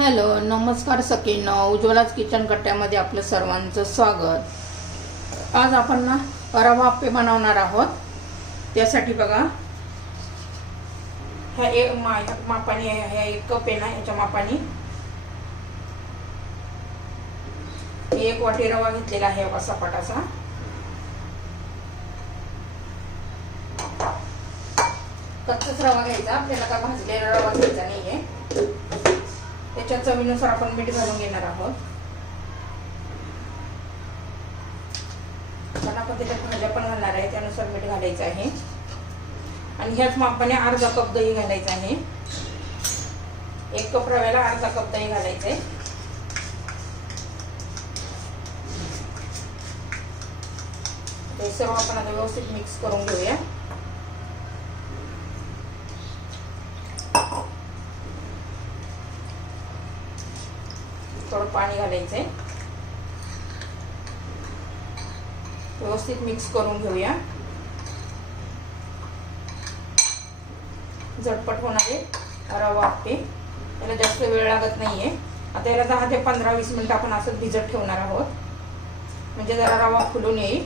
Hello नमस्कार सकिन उज्ज्वलाच kitchen कट्ट्यामध्ये आपलं सर्वांचं स्वागत. आज आपण ना रवा आप्पे बनवणार आहोत. त्यासाठी बघा ह्या एक मा ह्या मापाने ह्या एक कप आहे ना ह्याच्या मापाने. एक वाटी रवा घेतलेला आहे बघा सपाटाचा. कच्चाच रवा घ्यायचा. आपल्याला का भाजलेला रवा घ्यायचा त्याच्या चवीनुसार आपण मीठ घालून घेणार आहोत. कारण आपण त्याच्यात भाज्या पण घालणार आहे त्यानुसार मीठ घालायचं आहे. आणि ह्याच मापाने अर्धा कप दही घालायचं आहे. एक कप रव्याला अर्धा कप दही घालायचं आहे. ते सर्व आपण आता व्यवस्थित मिक्स करून घेऊया. थोडं पाणी घालायचं आहे. व्यवस्थित मिक्स करून घेऊया. झटपट होणारे रवा आप्पे याला जास्त वेळ लागत नाहीये. आता याला दहा ते पंधरा वीस मिनिट आपण असंच भिजत ठेवणार आहोत. म्हणजे जरा रवा फुलून येईल.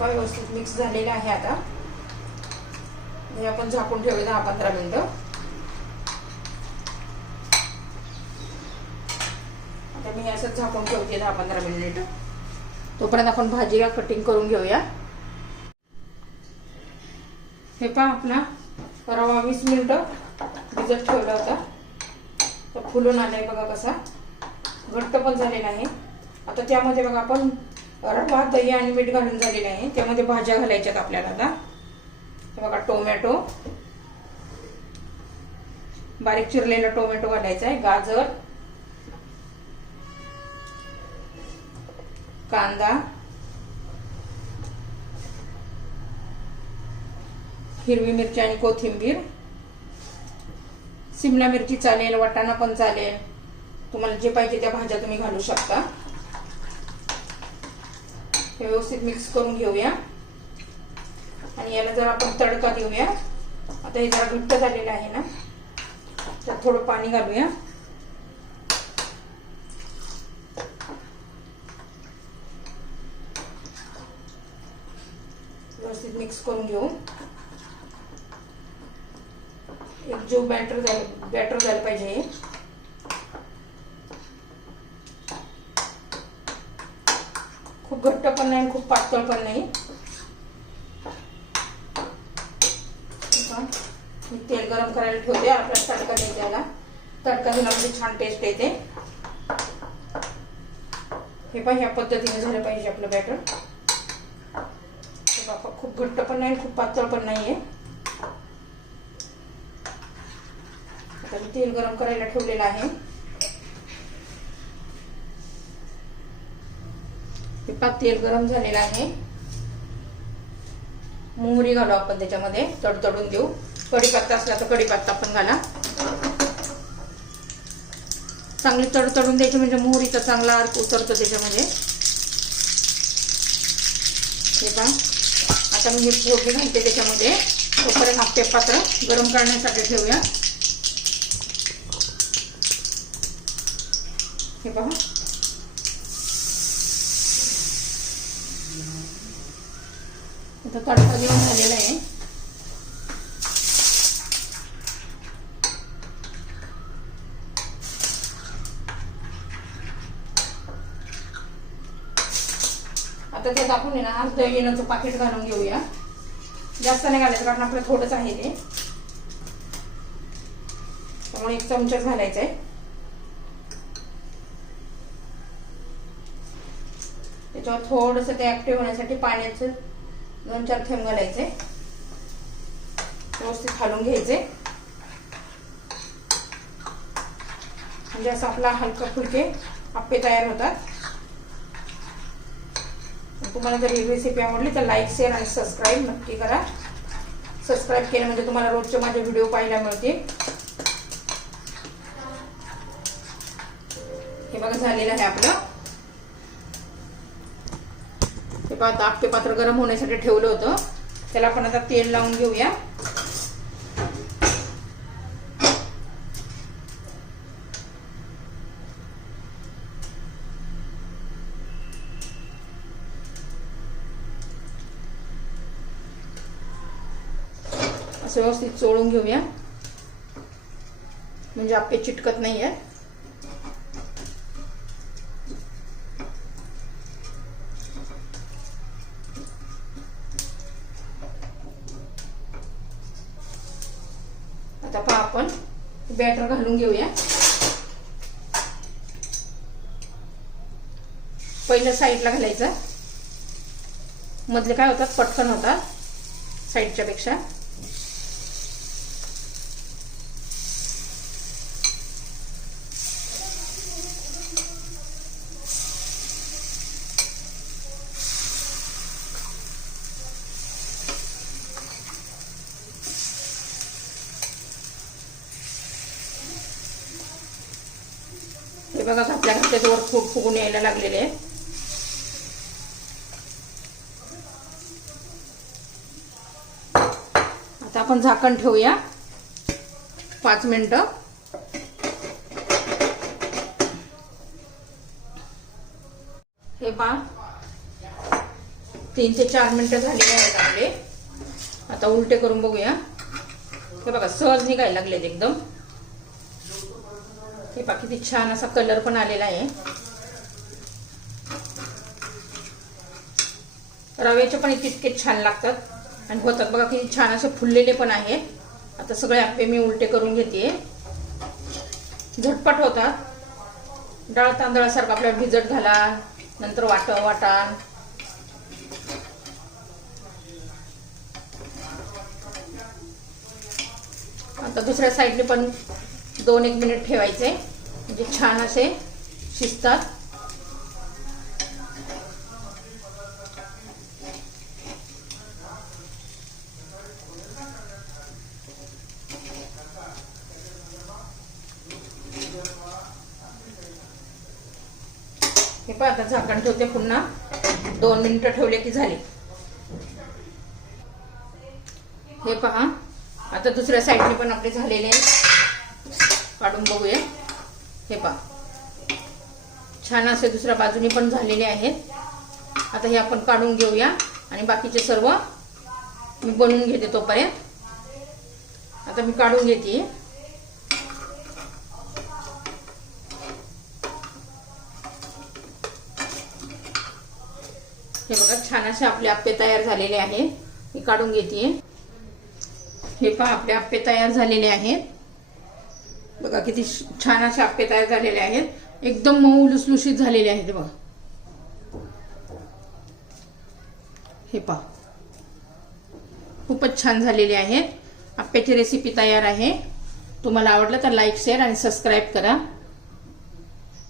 हे व्यवस्थित मिक्स झालेलं आहे आता. हे आपण झाकून ठेवूया दहा पंधरा मिनिटं. आता मी असंच झाकून ठेवते दहा पंधरा मिनिट. तोपर्यंत आपण भाजीला कटिंग करून घेऊया. हे पहा आपला रवा वीस मिनिटं भिजत ठेवला होता. तर फुलून आलाय बघा कसा. घट्ट पण झालेला आहे. आता त्यामध्ये बघा आपण रवा दही आणि मीठ घालून झालेले आहे. त्यामध्ये भाज्या घालायच्यात आपल्याला आता. बघा टोमॅटो. बारीक चिरलेला टोमॅटो घालायचा आहे. गाजर. कांदा. हिरवी मिरची आणि कोथिंबीर. सिमला मिरची चालेल वाटाणा पण चालेल. तुम्हाला जे पाहिजे त्या भाज्या तुम्ही घालू शकता. व्यवस्थित मिक्स करून घेऊया. आणि याला जर आपण तडका देऊया. आता हे जरा घट्ट झालेलं आहे ना. त्यात थोडं पाणी घालूया. व्यवस्थित मिक्स करून घेऊ. एक जीव बॅटर झालं बॅटर झालं पाहिजे खूप घट्ट पण नाही खूप पातळ पण नाही. मी तेल गरम करायला ठेवते आपल्याला तडका द्यायचा याला तडका दिला म्हणजे छान टेस्ट येते. हे पण ह्या पद्धतीने झालं पाहिजे आपलं बॅटर बापा खूप घट्ट पण नाही खूप पातळ पण नाहीये. आता मी तेल गरम करायला ठेवलेलं आहे. पाक तेल गरम झालेलं आहे. मोहरी घालू आपण त्याच्यामध्ये तडतडून देऊ कढीपत्ता असला तर कढीपत्ता पण घाला. चांगली तडतडून द्यायची म्हणजे मोहरीचा चांगला अर्क उतरतो त्याच्यामध्ये. हे पहा. आता मी हे फोडणी घालते त्याच्यामध्ये. तोपर्यंत आपले पात्र गरम करण्यासाठी ठेवूया. हे पहा. आता तडका देऊन झालेला आहे. आता त्यात आपण आहे ना अर्ध येण्याचं पाकिट घालून घेऊया. जास्त नाही घालायचं कारण आपलं थोडंच आहे ते. त्यामुळे एक चमचाच घालायचा आहे. त्याच्यावर थोडस ते ऍक्टिव्ह होण्यासाठी पाण्याचं दोन चार थेंब घालायचे. व्यवस्थित घालून घ्यायचे. म्हणजे असं आपला हलका फुलके आप्पे तयार होतात. तुम्हाला जर ही रेसिपी आवडली तर लाईक शेअर आणि सबस्क्राईब नक्की करा. सबस्क्राईब केलं म्हणजे तुम्हाला रोजचे माझे व्हिडिओ पाहायला मिळतील. हे बघा झालेलं आहे आपलं. पहा आता पात्र गरम होण्यासाठी ठेवलं होतं. त्याला आपण आता तेल लावून घेऊया. असं व्यवस्थित चोळून घेऊया. म्हणजे आपले चिटकत नाही आहे आता पहा आपण. बॅटर घालून घेऊया. पहिलं साईडला घालायचं. मधले काय होतात पटकन होतात साईडच्या पेक्षा बघा घातल्या घातल्या वर फुग फुगून यायला लागलेले. आहे आता आपण झाकण ठेवूया. पाच मिनिटं. हे पा तीन ते चार मिनिटं झालेले आहेत आपले आता उलटे करून बघूया. हे बघा सहज निघायला लागलेत एकदम. हे पहा किती छान असा कलर पण आलेला आहे. रव्याचे पण तितकेच छान लागतात. आणि होतात बघा किती छान असे फुललेले पण आहेत आता सगळे आप्पे मी उलटे करून घेते झटपट होतात. डाळ तांदळासारखं आपल्याला भिजत घाला नंतर वाट वाटा. आता दुसऱ्या साईडने पण दोन एक मिनिट ठेवायचे. म्हणजे छान असे शिजतात. हे पहा आता झाकण ठेवते पुन्हा. दोन मिनिटं ठेवले की झाले. हे पहा आता दुसऱ्या साईडने पण आपले झालेले आहे काढून बघूया. हे पहा. छान असे दुसऱ्या बाजूने पण झालेले आहेत. आता हे आपण काढून घेऊया आणि बाकीचे सर्व मी बनवून घेते तोपर्यंत. आता मी काढून घेते. हे बघा छान असे आपले आप्पे तयार झालेले आहेत. मी काढून घेते. हे पहा आपले आप्पे तयार झालेले आहेत. बघा किती छान असे आप्पे तयार झालेले आहेत. एकदम मऊ लुसलुशीत झालेले आहेत बघा. हे पहा. खूपच छान झालेले आहेत. आप्प्याची रेसिपी तयार आहे. तुम्हाला आवडलं तर लाईक शेअर आणि सबस्क्राईब करा.